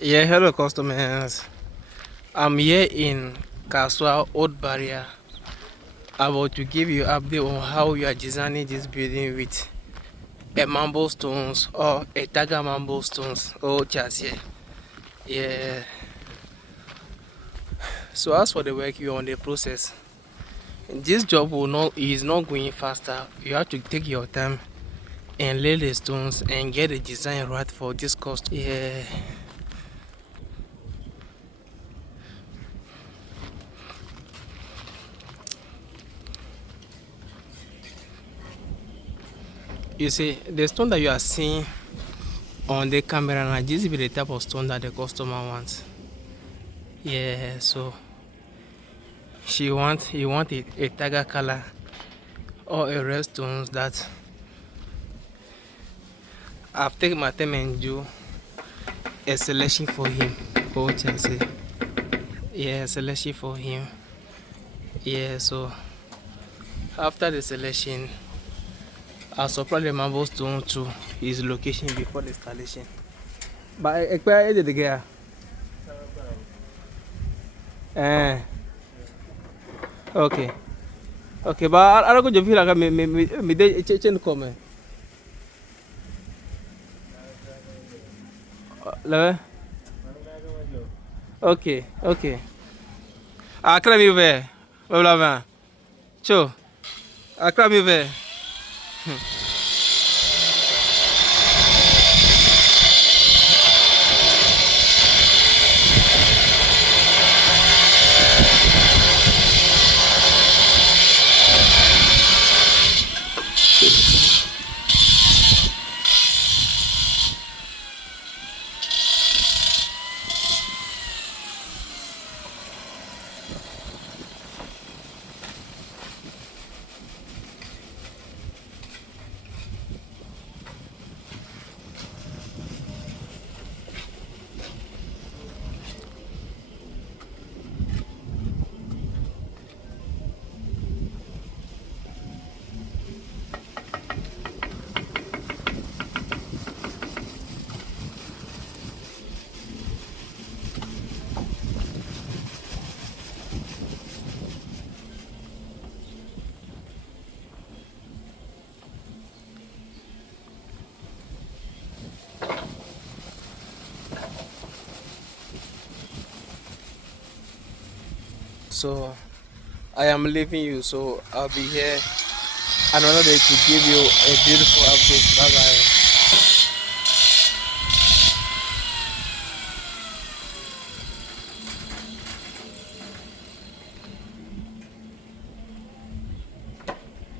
Yeah, hello customers. I'm here in Kasoa Old Barrier about to give you an update on how we are designing this building with a marble stones or a tiger marble stones or chassis. Yeah. So as for the work, you're on the process. This job will not is not going faster. You have to take your time and lay the stones and get the design right for this cost. Yeah. You see, the stone that you are seeing on the camera now, this will be the type of stone that the customer wants. Yeah, so he want a tiger color or a red stones that I've taken my time and do a selection for him. What I say? Yeah, selection for him. Yeah, so after the selection, I'll supply the marble stone to his location before the installation. But where did the guy? Okay. Okay, but I don't go to feel like me de change come. Le. Okay, okay. Akra mi ve. Bla bla. Cho. Akra mi ve. So I am leaving you, so I'll be here another day to give you a beautiful update. Bye bye.